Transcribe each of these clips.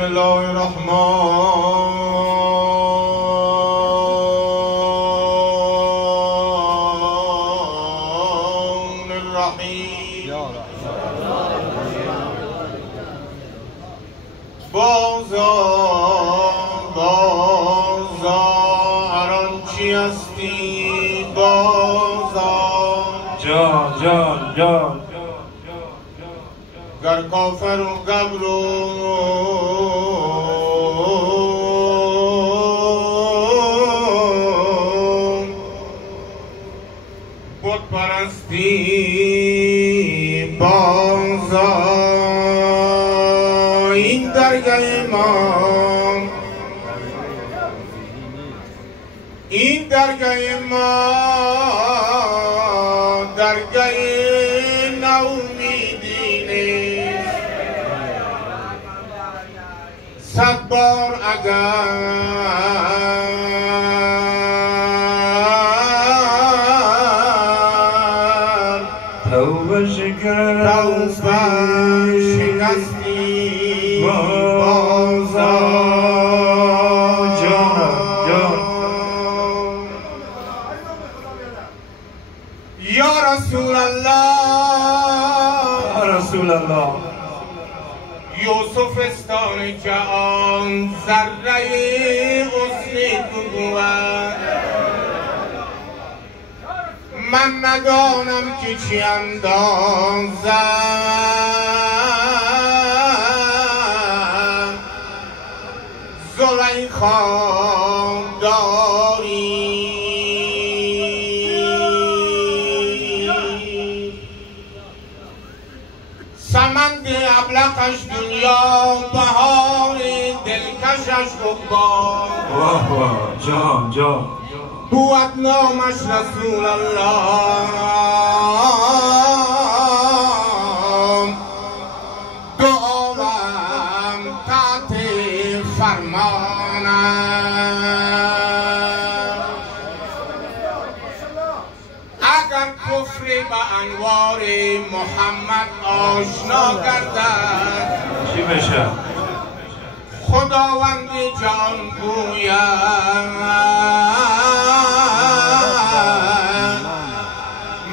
بسم الله الرحمن الرحیم. بازا هر آنچی هستی بازا جان گر کافر و قبر و بت پرستی بازا این درگاه ما، این درگاه ما درگاه ناامیدی نیست. صد بار اگر توبه شکستی بازا جان یا رسول الله یوسف استان جهان ذره حسن تو بود. من ندانم که چی اندازم زلیخا داری. سمند ابلقش دنیا بهار دلکشش عقبا. جان بود نامش رسول الله. دعاوم تحت فرمانم. اگر کفر به انوار محمد آشنا گردد چی بشه؟ خداوند جان گوید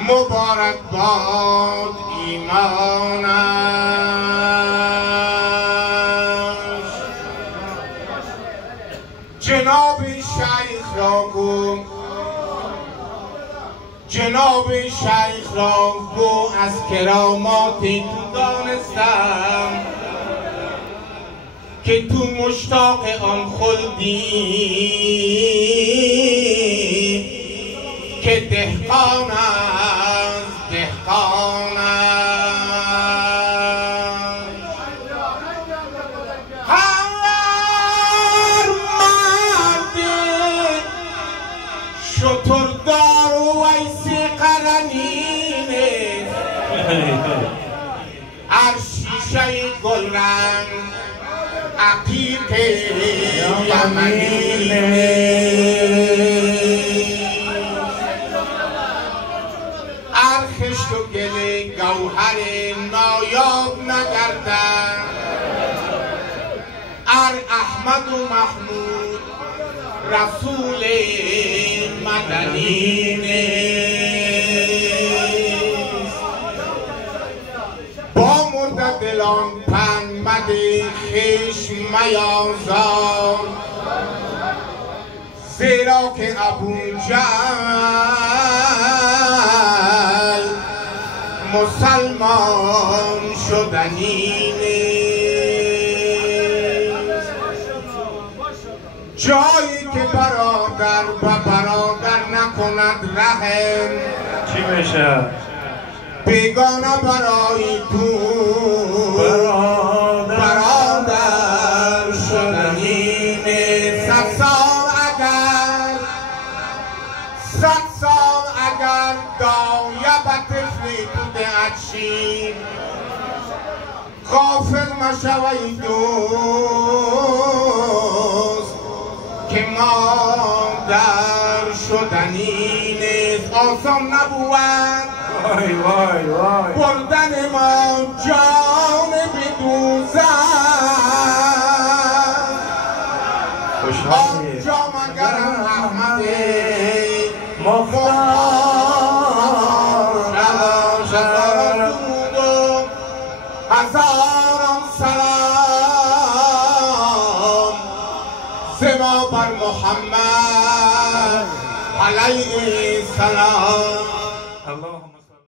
مبارک باد ایمانش. جناب شیخ را گو، جناب شیخ را گو از کرامات تو دانستم که تو مشتاق آن خلدی که دهقان است دهقان است. هر مرد شتردار و ویس قرنینه، هر شیشه گل رنگ عقیق یمنی. هر خشت و گل گوهر نایاب نگردد، هر احمد و محمود رسول مدنی نیست. با مرده دلان پند مده خشم میازار، زیرا که ابو جهل مسلمان شدنی نیست. جایی که برادر به برادر نکند رحم چی بشه؟ بیگانه برای تو برادر شدنی نیست. صد سال اگر دایه به طفلی تو دهد شیر، غافل مشوی دوست که مادر شدنی نیست. آسان نبود بردن ما جان به دوزخ. آنجا مگرم احمد مختار هزاران درود و هزاران سلام زما بر محمد علیه السلام. اللهم